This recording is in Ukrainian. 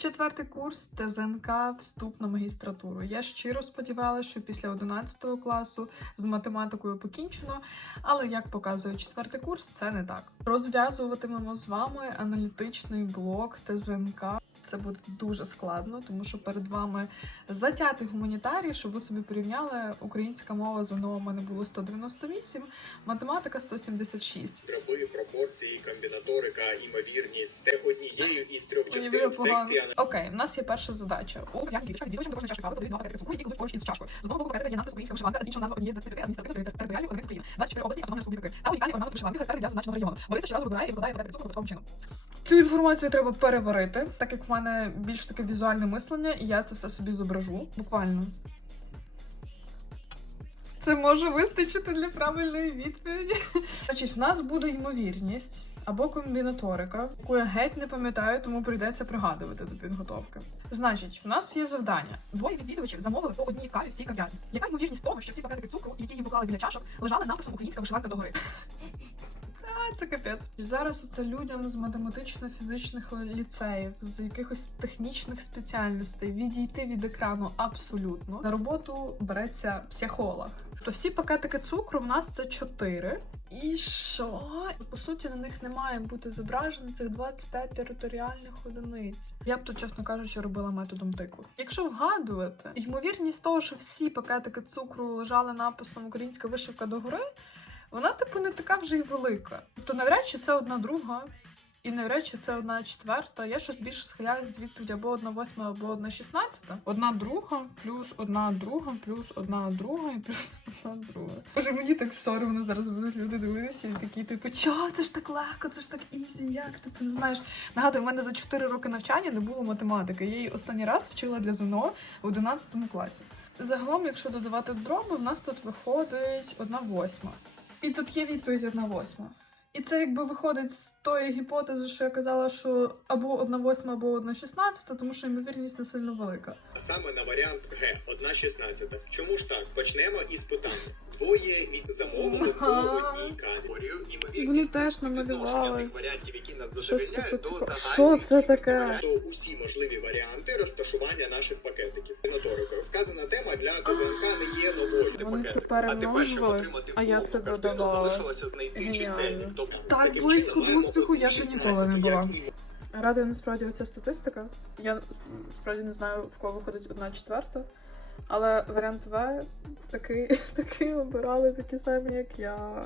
Четвертий курс ТЗНК вступ на магістратуру. Я щиро сподівалася, що після 11 класу з математикою покінчено, але як показує четвертий курс, це не так. Розв'язуватимемо з вами аналітичний блок ТЗНК. Це буде дуже складно, тому що перед вами затятий гуманітарій, щоб ви собі порівняли, українська мова ЗНО у мене було 198, математика 176. Дроби, пропорції, комбінаторика, імовірність Це однією із трьох частин секції Окей, в нас є перша задача. У дівчатка дідочка дорожня чашка кави подають два пакети цукру, які кладуть поруч із чашкою. З одного боку пакета є напис українська вишиванка, з іншого назва однієї з 25 адміністративних територіальних одиниць України. 24 області автономної республіки. Та унікальний орнамент вишиванки характер для зазначеного регіону. Бориса щоразу вибирає і викладає пакети цукру такому чином. Цю інформацію треба переварити, так як в мене більш таке візуальне мислення, і я це все собі зображу. Буквально. Це може вистачити для правильної відповіді. Значить, в нас буде ймовірність або комбінаторика, яку я геть не пам'ятаю, тому прийдеться пригадувати до підготовки. Значить, в нас є завдання. Двоє відвідувачів замовили по одній каві в цій кав'ярні. Яка ймовірність того, що всі пакетики цукру, які їм поклали біля чашок, лежали написом українська вишиванка догори? Це капець. Зараз це людям з математично-фізичних ліцеїв, з якихось технічних спеціальностей відійти від екрану абсолютно. На роботу береться психолог. То всі пакетики цукру в нас це 4. І що? По суті, на них не має бути зображено цих 25 територіальних одиниць. Я б тут, чесно кажучи, робила методом тику. Якщо вгадувати, ймовірність того, що всі пакетики цукру лежали написом Українська вишивка догори, вона, типу, не така вже й велика. Тобто, навряд чи це одна друга, і навряд чи це одна четверта. Я щось більше схиляюсь до відповіді або одна восьма, або одна шістнадцята. Одна друга, плюс одна друга, плюс одна друга і плюс одна друга. Боже, мені так соромно зараз будуть люди дивитися і такі, типу, чого це ж так легко, це ж так ізі, як ти це не знаєш? Нагадую, в мене за 4 роки навчання не було математики. Я її останній раз вчила для ЗНО в 11 класі. Загалом, якщо додавати дроби, в нас тут виходить одна восьма. І тут є відповідь одна восьма. І це якби виходить з тої гіпотези, що я казала, що або одна восьма, або одна шістнадцята, тому що ймовірність не сильно велика. А саме на варіант Г, 1,16. Чому ж так? Почнемо із питання. Двоє від замовили по одній. Ймовірність Вони теж намалювали. варіантів, які нас типу до цього. загальної Що це таке? То усі можливі варіанти розташування наших пакетиків. Моторикою. Новою. Вони це перемножували, а я це додавала. Геніально. Тобто, Так близько до успіху я ще ніколи не була. Радує насправді оця статистика. Я справді не знаю, в кого виходить одна четверта. Але варіант В такий, такий обирали такі самі, як я.